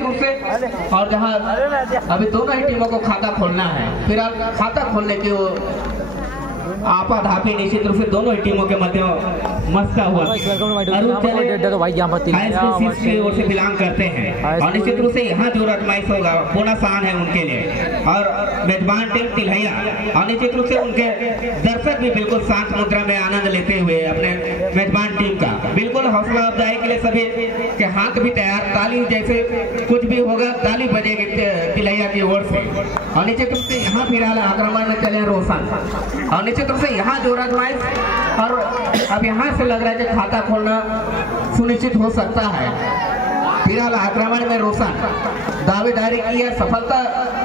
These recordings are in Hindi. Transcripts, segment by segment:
रूप से। और जहां अभी दोनों ही टीमों को खाता खोलना है, फिर खाता खोलने की वो आपाधापी निश्चित रूप से दोनों ही टीमों के मध्य मस्ता हुआ की ओर से बिलोंग करते हैं और निश्चित रूप से यहाँ जो आजमाइश होगा बोनस आन है उनके लिए। और मेजबान टीम तिलैया और निश्चित रूप से उनके दर्शक भी बिल्कुल शांत मुद्रा में आनंद लेते हुए अपने मेजबान टीम का बिल्कुल हौसला अफजाई के लिए सभी के हाथ भी तैयार, ताली जैसे कुछ भी होगा ताली बजेगी तिलैया की ओर से। और निश्चित रूप से यहाँ फिलहाल आक्रमण में चले रोशन और निश्चित रूप से यहाँ जो आजमाइश और अब यहाँ से लग रहा है कि खाता खोलना सुनिश्चित हो सकता है। फिलहाल आक्रमण में रोशन दावेदारी की है, सफलता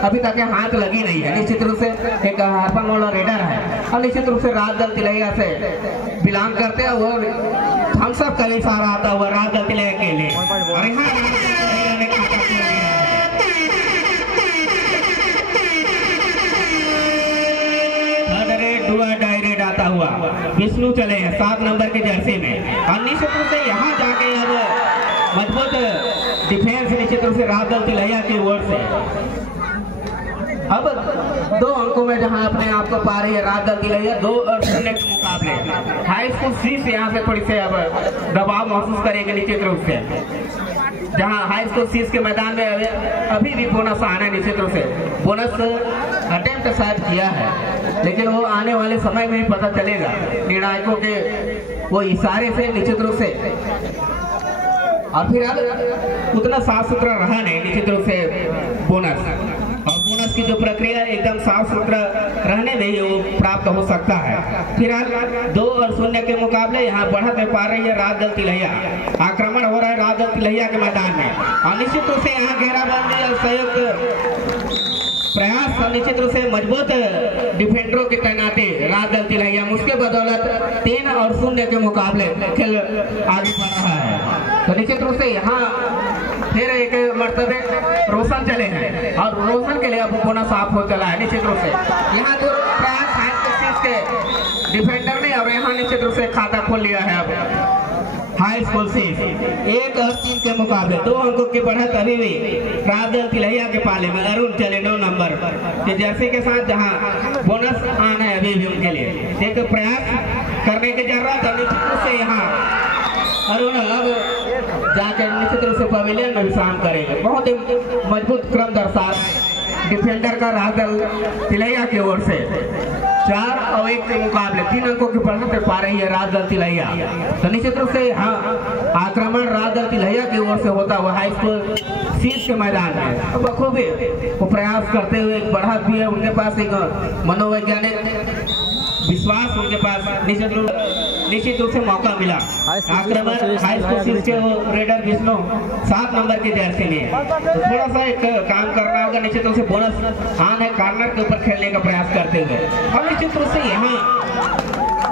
अभी तक हाथ लगी नहीं है। निश्चित रूप से एक हारपन वाला रेडर है और निश्चित रूप से राज दल तिलैया से बिलोंग करते हैं। वो हम सब का इशारा आता हुआ राज दल तिलैया के लिए और यहाँ डायरेक्ट आता हुआ विष्णु चले हैं 7 नंबर के जर्सी में और निश्चित रूप से यहाँ जाके अब मजबूत डिफेंस निश्चित रूप से राज दल तिलैया की ओर से। अब 2 अंकों में जहां अपने आप को पा रही है राज दल तिलैया 2-0 के मुकाबले। हाई स्कूल सी से यहाँ से थोड़ी से अब दबाव महसूस करेंगे निश्चित रूप से। जहां हाई स्कूल सीस के मैदान में अभी भी बोनस आना है, निश्चित रूप से बोनस अटेम्प्ट शायद किया है लेकिन वो आने वाले समय में ही पता चलेगा निर्णायकों के वो इशारे से निश्चित रूप से। और फिर उतना साफ सुथरा रहा नहीं निश्चित रूप से बोनस, और बोनस की जो प्रक्रिया एकदम साफ सुथरा रहने में ही वो प्राप्त हो सकता है। फिलहाल 2-0 के मुकाबले यहाँ बढ़त में पा रही है राज दल तिलैया। आक्रमण हो रहा है राज दल तिलैया के मैदान में और निश्चित रूप से यहाँ घेराबंदी और संयुक्त प्रयास और निश्चित रूप से मजबूत डिफेंडरों की तैनाती राज दल तिलैया उसके बदौलत 3-0 के मुकाबले खेल आगे बढ़ रहा है। तो निश्चित रूप से यहाँ फिर एक मर्तबे रोशन चले हैं और रोशन के लिए अब बोनस साफ हो चला है निश्चित रूप से। यहाँ जो प्रयास के डिफेंडर ने और यहाँ निश्चित रूप से खाता खोल लिया है अब हाई स्कूल से 1-3 के मुकाबले 2 अंकों की बढ़त अभी भी राज दल तिलैया के पाले में। अरुण चले 9 नंबर के जर्सी के साथ जहां बोनस आना है अभी भी उनके लिए एक प्रयास करने की जरूरत है निश्चित रूप से। यहाँ अरुण अब जाकर निश्चित रूप से पवेलियन में विश्राम करेंगे। बहुत ही मजबूत क्रम दर्शात डिफेंडर का राज दल तिलैया की ओर से 4-1 के मुकाबले 3 अंकों की बढ़त पे पा रही है राज दल तिलैया। तो निश्चित रूप से हाँ आक्रमण राज दल तिलैया की ओर से होता हुआ हाई स्कूल सीस के मैदान में अब बखूबी वो प्रयास करते हुए एक बढ़त भी है उनके पास, एक मनोवैज्ञानिक विश्वास उनके पास निश्चित रूप से मौका मिला। आक्रमण हाई स्कूल सीस के वो रेडर विष्णु 7 नंबर की जर्सी में तो थोड़ा सा एक काम करना होगा निश्चित रूप से बोनस आन है कार्नर के ऊपर खेलने का प्रयास करते हुए। और निश्चित रूप से यहाँ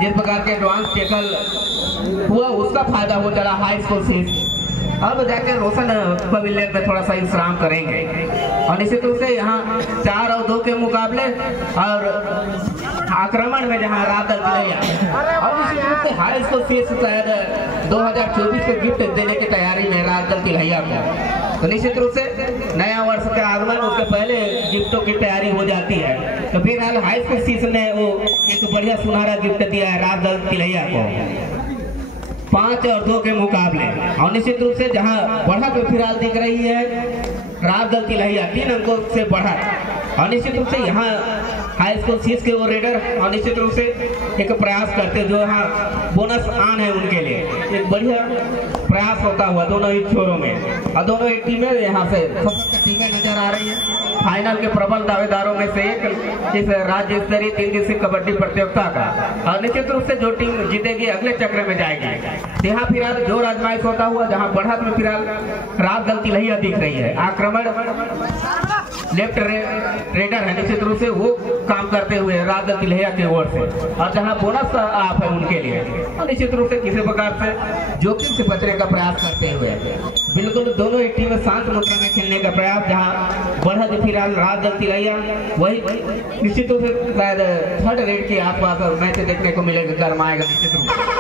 जिस प्रकार के एडवांस टैकल हुआ उसका फायदा हो चला हाई स्कूल सीस। अब जाके रोशन पवेलियन में थोड़ा सा विश्राम करेंगे और निश्चित रूप से यहाँ 4-2 के मुकाबले और आक्रमण में जहाँ राज दल तिलैया और निश्चित रूप से हाई स्कूल सीस शायद 2024 को गिफ्ट देने की तैयारी में राज दल तिलैया को। तो निश्चित रूप से नया वर्ष का आगमन उसके पहले गिफ्टों की तैयारी हो जाती है। तो फिलहाल हाई स्कूल सीस ने वो एक बढ़िया सुनहरा गिफ्ट दिया है राज दल तिलैया को 5-2 के मुकाबले। और निश्चित रूप से जहां बढ़त फिलहाल दिख रही है राज दल तिलैया 3 अंकों से बढ़त और निश्चित रूप से यहाँ हाई स्कूल सीस के वो रेडर और निश्चित रूप से एक प्रयास करते जो यहाँ बोनस आन है उनके लिए एक बढ़िया प्रयास होता हुआ दोनों ही छोरों में। और दोनों ही टीमें यहाँ से सशक्त टीमें नजर आ रही है फाइनल के प्रबल दावेदारों में से एक इस राज्य स्तरीय 3 दिवसीय कबड्डी प्रतियोगिता का। और निश्चित रूप से जो टीम जीतेगी अगले चक्र में जाएगी। यहाँ फिलहाल जोर आजमाइश होता हुआ जहाँ बढ़त में फिलहाल राज दल तिलैया दिख रही है। आक्रमण लेफ्ट रेडर है निश्चित रूप से वो काम करते हुए राज दल तिलैया की ओर से और जहां बोनस आप है उनके लिए और निश्चित रूप से किसी प्रकार से जोखिम से बचने का प्रयास करते हुए बिल्कुल दोनों ही टीमें शांत मुद्रा में खेलने का प्रयास। जहां बढ़त फिलहाल राज दल तिलैया वही निश्चित रूप से शायद 3rd रेड के आसपास और मैच देखने को मिलेगा, गरमाएगा निश्चित रूप से।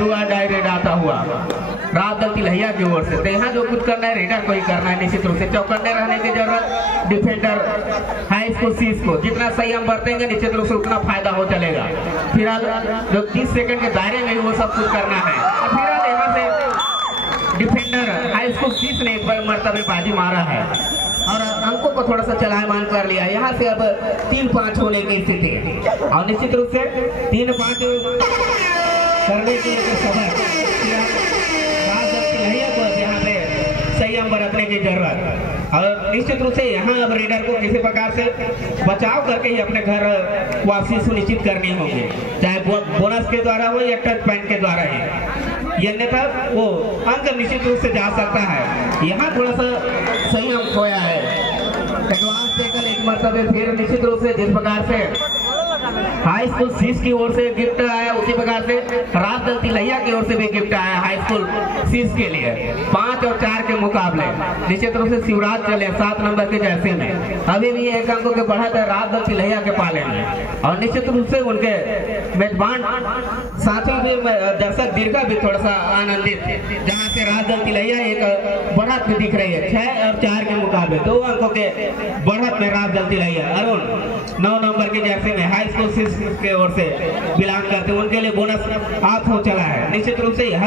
डू और डाई रेड आता हुआ रात दल तिलैया की ओर से। तो यहाँ जो कुछ करना है रेडर को ही करना है निश्चित रूप से। चौकन्ने रहने की जरूरत डिफेंडर हाई स्कूल सीस को जितना सही हम बरतेंगे निश्चित रूप से उतना फायदा हो चलेगा। फिलहाल जो 30 सेकंड के दायरे में वो सब कुछ करना है। और फिलहाल यहाँ से डिफेंडर हाई स्कूल सीस ने एक बार मरतबे बाजी मारा है और अंकों को थोड़ा सा चलायमान कर लिया। यहाँ से अब 3-5 होने की स्थिति और निश्चित रूप से 3-5 करने की समय को यहाँ पे संयम बरतने की जरूरत और निश्चित रूप से यहाँ अब रेडर को किसी प्रकार से बचाव करके ही अपने घर वापसी सुनिश्चित करनी होगी, चाहे बोनस के द्वारा हो या टच पॉइंट के द्वारा ही, अन्यथा वो अंक निश्चित रूप से जा सकता है। यहाँ थोड़ा सा संयम खोया है। एडवांस टेकल एक मरतबे फिर निश्चित रूप से जिस प्रकार से हाई स्कूल सीस की ओर से गिफ्ट आया उसी प्रकार से रात दल तिलैया की ओर से भी गिफ्ट आया हाई स्कूल सीस के लिए। 5 और 4 के मुकाबले निश्चित रूप से शिवराज चले 7 नंबर के जर्सी में। अभी भी 1 अंकों के बढ़त है रात दल तिलैया के पाले में और निश्चित रूप से उनके मेजबान साथी भी दर्शक दीर्घा भी थोड़ा सा आनंदित, जहाँ से रात दल तिलैया एक बढ़त भी दिख रही है। 6 और 4 के मुकाबले 2 अंकों के बढ़त में रात दल तिलैया। अरुण 9 नंबर के जर्सी में हाई स्कूल सीस के ओर से बिलोंग करते हैं, उनके लिए बोनस आउट हो चला है। निश्चित रूप से यह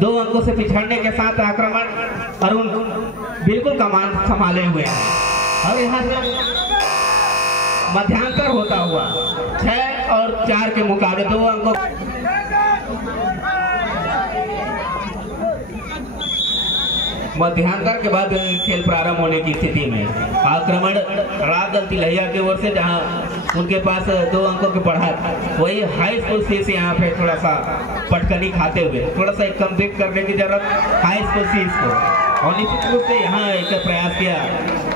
2 अंकों से पिछड़ने के साथ आक्रमण अरुण बिल्कुल कमान संभाले हुए हैं और यहाँ से मध्यांतर होता हुआ 6 और 4 के मुकाबले 2 अंकों मध्यांतर के बाद खेल प्रारंभ होने की स्थिति में आक्रमण रात दल तिलैया की ओर से, जहां उनके पास 2 अंकों के बढ़त, वही हाई स्कूल सीस यहाँ पे थोड़ा सा पटकनी खाते हुए थोड़ा सा कंप्लीट करने की जरूरत हाई स्कूल सीस को और निश्चित रूप से यहाँ एक प्रयास किया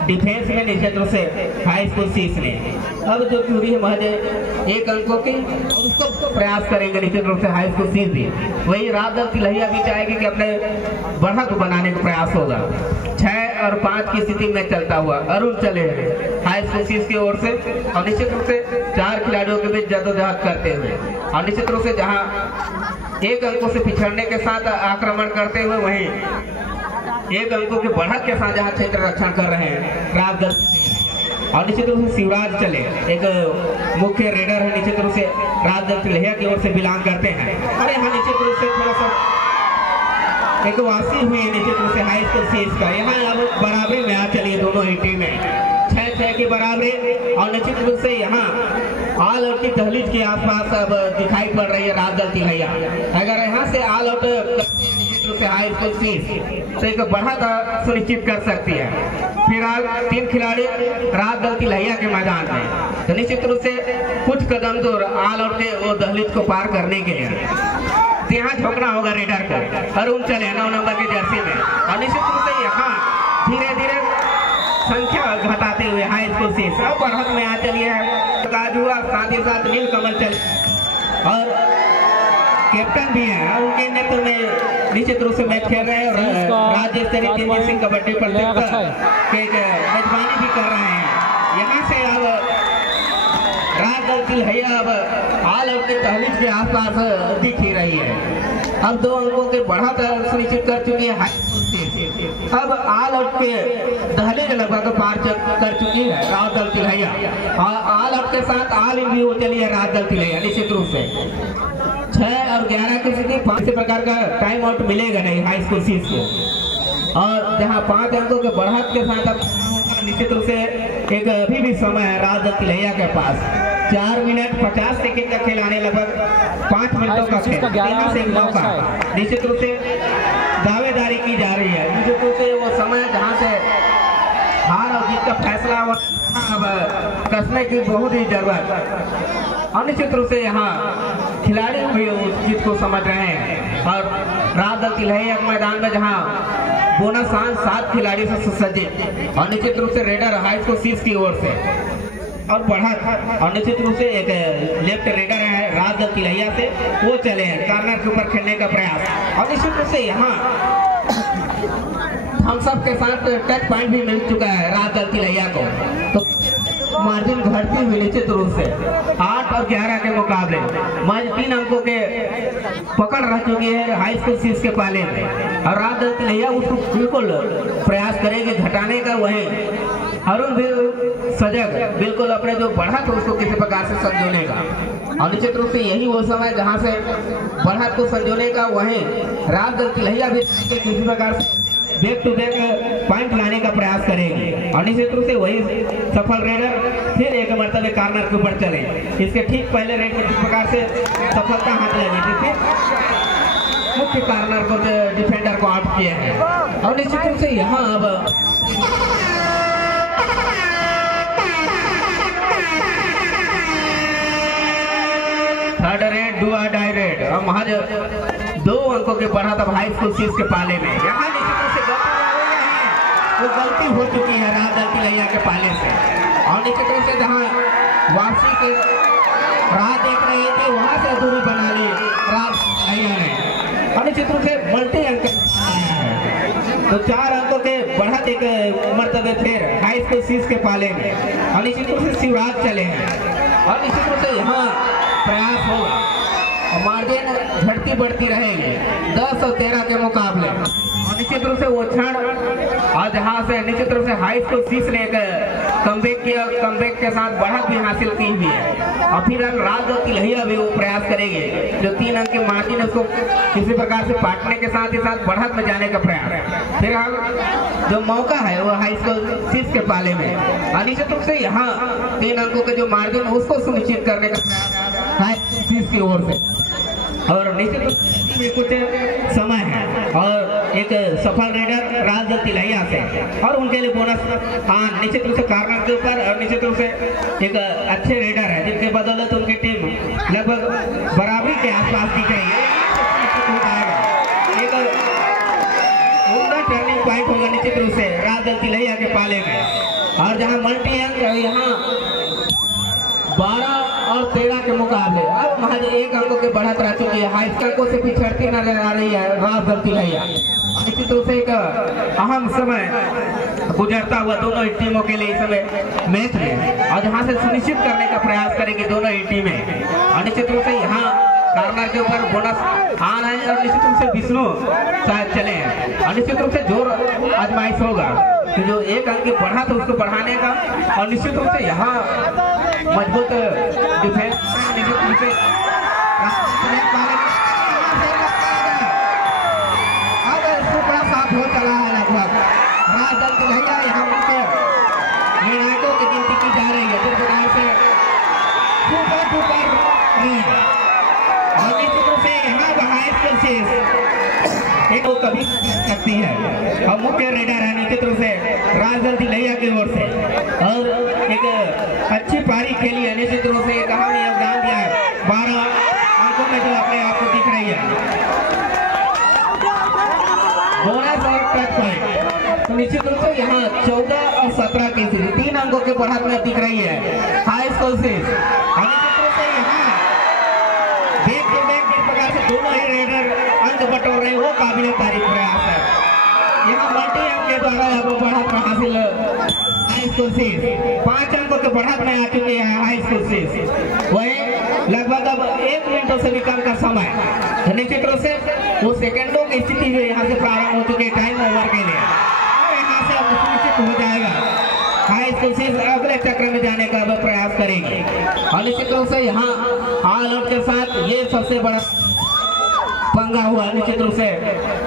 डिफेंस में निश्चित रूप से हाई स्कूल सीस ने। अब जो चूरी है महज 1 अंकों की और उसको प्रयास करेंगे निश्चित रूप से हाई स्कूल सीस भी। वही रात दल तिलैया भी चाहेगी कि अपने बढ़त बनाने का प्रयास होगा। 6 और 5 की स्थिति में चलता हुआ अरुण चले हाई स्कूल सीस की ओर से और निश्चित रूप से 4 खिलाड़ियों के बीच जद्दोजहद करते हुए और निश्चित रूप से जहां 1 अंकों से पिछड़ने के साथ आक्रमण करते हुए वहीं 1 अंकों के बढ़त के साथ जहां क्षेत्र रक्षण कर रहे हैं रात दल और निश्चित रूप से शिवराज चले एक मुख्य रेडर है, निश्चित रूप से रात दल तिलैया की ओर से बिलोंग करते हैं और यहाँ निश्चित रूप से थोड़ा सा एक वासी हुई है निश्चित रूप से हाई स्कूल सीस का। यहाँ अब बराबरी में आ चली है दोनों ही टीमें 6-6 की बराबरी और निश्चित रूप से यहाँ ऑल आउट की दहलीज के आसपास अब दिखाई पड़ रही है रात दल तिलैया। अगर यहाँ से ऑल आउट निश्चित रूप से हाई स्कूल सीस तो एक बढ़त सुनिश्चित कर सकती है। फिलहाल 3 खिलाड़ी रात दल तिलैया के मैदान में तो निश्चित रूप से कुछ कदम तो ऑल आउट के वो दहलीज को पार करने के लिए यहाँ झोंकना होगा रेडर को। अरुण चले 9 नंबर की जर्सी में और निश्चित रूप से यहाँ धीरे धीरे संख्या घटाते हुए हाई स्कूल से सब बढ़त में आ चली है। काज हुआ साथ ही साथ नील कमल चले और कैप्टन भी है उनके नेतृत्व में निश्चित रूप से मैच खेल रहे हैं और राज्य स्तरीय तेजी सिंह कबड्डी प्रतियोगिता के मेजबानी भी कर रहे हैं। यहाँ से अब रात दल तिलैया अब ऑल आउट के दहलीज के आसपास दिख ही रही है। अब 2 अंकों के बढ़त सुनिश्चित कर चुकी है हाई स्कूल से। अब ऑल आउट के दहलीज लगभग पार कर चुकी है रात दल तिलैया और ऑल आउट के साथ ऑल इन भी हो चली है रात दल तिलैया निश्चित रूप से। 6 और 11 की स्थिति 5 प्रकार का टाइम आउट मिलेगा नहीं हाई स्कूल सीस को और जहां 5 अंकों के बढ़त के साथ अब निश्चित रूप से एक अभी भी समय है रात दल तिलैया के पास 4 मिनट 50 सेकंड का खेल आने लगभग 5 मिनटों का खेल। यहाँ से मौका निश्चित रूप से दावेदारी की जा रही है। निश्चित रूप से वो समय जहाँ से हार और जीत का फैसला अब कसने की बहुत ही जरूरत और निश्चित रूप से यहाँ खिलाड़ी भी उस चीज को समझ रहे हैं और रात दल तिलैया मैदान में जहाँ बोनस 7 खिलाड़ी से सुसज्जित और निश्चित रूप से रेडर हाई स्कूल सीस की ओर से और बढ़त और निश्चित रूप से एक लेफ्ट रेडर है रात दल तिलैया से वो चले हैं कॉर्नर के ऊपर खेलने का प्रयास और निश्चित रूप से यहाँ हम सब के साथ टच पॉइंट भी मिल चुका है रात दल तिलैया को। तो मार्जिन घटती हुई निश्चित रूप से 8 और 11 के मुकाबले महज 3 अंकों के पकड़ रह चुकी है हाई स्कूल सीस के पाले में। और राजदल तिलैया उसको बिल्कुल प्रयास करेगी घटाने का। वहीं अरुण भी सजग बिल्कुल अपने जो बढ़त है उसको किसी प्रकार से संजोने का। और निश्चित रूप से यही वो समय जहां से बढ़त को संजोने का। वहीं राजदल तिलैया भी किसी प्रकार से बैक टू बैक पॉइंट लाने का प्रयास करेगी। और निश्चित रूप से वही सफल रेडर फिर एक मरतबे कार्नर के ऊपर चले। इसके ठीक पहले रेड में जिस प्रकार से सफलता हाथ लगी थी फिर मुख्य कार्नर को डिफेंडर को आउट किया है। और निश्चित रूप से यहाँ अब थर्ड रेड डू और डाई रेड और महज 2 अंकों के बढ़त अब हाई स्कूल सीस के पाले में। यहाँ निश्चित रूप से वो गलती हो चुकी है राजदल तिलैया के पाले से। और निश्चित रूप से जहाँ वापसी के राह देख रहे थे वहां से दूरी बना ली राजदल ने। और निश्चित रूप से मल्टी अंक तो 4 अंकों के बढ़त एक मरतबे फिर हाई स्कूल सीस के पाले में। और निश्चित रूप से शिवराज चले हैं। और निश्चित रूप से यहाँ प्रयास होगा और मार्जिन घटती बढ़ती रहेगी 10 और 13 के मुकाबले। और निश्चित रूप से वो क्षण और जहाँ से निश्चित रूप से हाई स्कूल सीस ने एक कमबैक किया, कमबैक के साथ बढ़त भी हासिल की हुई है। और फिर राजदल तिलैया भी वो प्रयास करेगी जो 3 अंक की मार्जिन उसको किसी प्रकार से पाटने के साथ ही साथ बढ़त में जाने का प्रयास। फिर जो मौका है वो हाई स्कूल सीस के पाले में। और निश्चित रूप से यहाँ 3 अंकों के जो मार्जिन उसको सुनिश्चित करने का प्रयास हाई स्कूल सीस की ओर से। और निश्चित रूप से कुछ समय है और एक सफल रेडर राजदल तिलैया से और उनके लिए बोनस निश्चित रूप से कार्नर के ऊपर। और निश्चित रूप से एक अच्छे रेडर है जिनके बदौलत उनकी टीम लगभग बराबरी के आसपास दिख रही है। एक उनका टर्निंग पॉइंट होगा निश्चित रूप से राजदल तिलैया के पाले में। और जहां मल्टी अंक यहाँ 12 और 13 के मुकाबले अब महज 1 अंकों के बढ़त रह चुकी है। हाई अंकों से पिछड़ती नजर आ रही है राजदल तिलैया। निश्चित रूप से एक अहम समय गुजरता हुआ दोनों ही टीमों के लिए इस समय मैच में। और जहां से सुनिश्चित करने का प्रयास करेगी दोनों ही टीमें। और निश्चित रूप से यहाँ कार्नर के ऊपर बोनस आ रहे हैं और निश्चित रूप से विष्णु शायद चले हैं। और निश्चित रूप से जोर आजमाइश होगा कि जो 1 अंक की बढ़त है उसको बढ़ाने का। और निश्चित रूप से यहाँ मजबूत डिफेंस निश्चित रूप से साफ हो चला है लगभग। राजदल तिलैया यहाँ मुख्य निर्णायकों की गिनती की जा रही है जिस प्रकार से सुपर और निश्चित रूप से यहाँ हाई स्कूल सीस एक वो कभी सकती है। और मुख्य रेडर है निश्चित रूप से राजदल तिलैया की ओर से। और एक अच्छी पारी खेली है निश्चित रूप से एक अहम योगदान दिया है 12 अंकों में जो अपने आप को दिख रही है बोनस और टच पॉइंट। तो निश्चित रूप से यहाँ 14 और 17 की 3 अंकों के बढ़त में दिख रही है हाई स्कूल से। और निश्चित रूप से यहाँ बैक टू बैक जिस प्रकार से दोनों ही रेडर अंक बटोर रहे वो काबिल तारीफ प्रयास है। यहाँ मल्टी अंक के द्वारा अब बढ़त में हासिल हाई स्कूल से 5 अंकों के बढ़त में आ चुके हैं हाई स्कूल से। वही लगभग अब 1 मिनटों से भी कम का समय निश्चित रूप से वो सेकंडों की स्थिति में यहाँ से प्रारंभ हो चुकी है टाइम ओवर के लिए। और यहाँ से अब सुनिश्चित हो जाएगा हाई स्कूल से अगले चक्र में जाने का अब प्रयास करेंगे। और निश्चित रूप से यहाँ ऑल आउट के साथ ये सबसे बड़ा पंगा हुआ निश्चित रूप से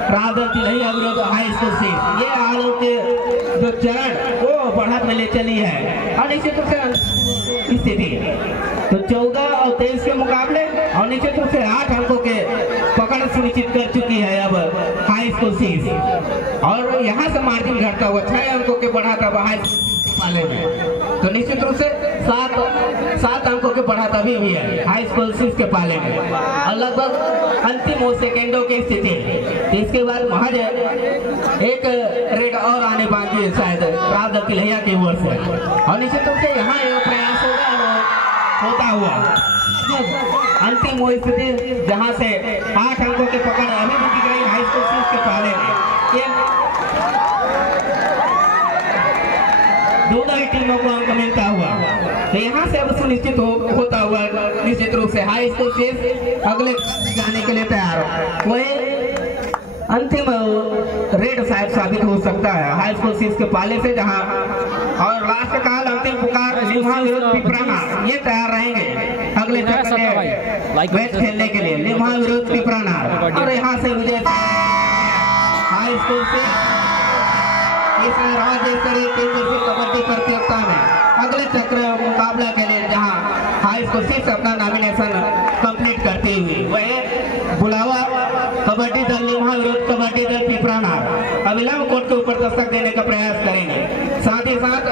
राजदल तिलैया विरुद्ध हाई स्कूल से। ये ऑल आउट के जो चरण वो बढ़त में ले चली है। और निश्चित रूप से स्थिति तो 14 और 23 के मुकाबले और निश्चित रूप से 8 अंकों के पकड़ सुनिश्चित कर चुकी है अब हाई स्कूल सीस। और यहाँ से मार्जिन घटता हुआ 6 अंकों के बढ़ाता हुआ हाई पाले में। तो निश्चित रूप से 7 अंकों के बढ़ात अभी भी है हाई स्कूल सीस के पाले में। और लगभग अंतिम सेकेंडों की स्थिति तो इसके बाद महज एक रेड और आने बाकी है शायद राजदल तिलैया की ओर से। और निश्चित रूप से यहाँ एक प्रयास होता हुआ अंतिम वो स्थिति जहां से 8 अंकों के पकड़ अभी भी दिख रही हाई स्कूल सीस के पहले में। दोनों ही टीमों को अंक मिलता हुआ। तो यहाँ से अब सुनिश्चित होता हुआ निश्चित रूप से हाई स्कूल से अगले जाने के लिए तैयार हो। वही अंतिम रेड शायद साबित हो सकता है हाई स्कूल सीस के पाले से, जहां और लास्ट काल अंतिम पुकार लिम्हा विरुद्ध पिपराना, ये तैयार रहेंगे अगले चक्कर में मैच खेलने के लिए। लिम्हा विरुद्ध पिपराना और यहाँ से विजय हाई स्कूल से इस राज्य स्तरीय 3 दिवसीय कबड्डी प्रतियोगिता में अगले चक्र मुकाबला के लिए, जहां हाई स्कूल से अपना नॉमिनेशन कंप्लीट करती हुई वह बुलावा कबड्डी दल लिम्हा विरुद्ध कबड्डी दल पिपराना अविलंब कोर्ट के ऊपर दस्तक देने का प्रयास करेंगे। साथ ही साथ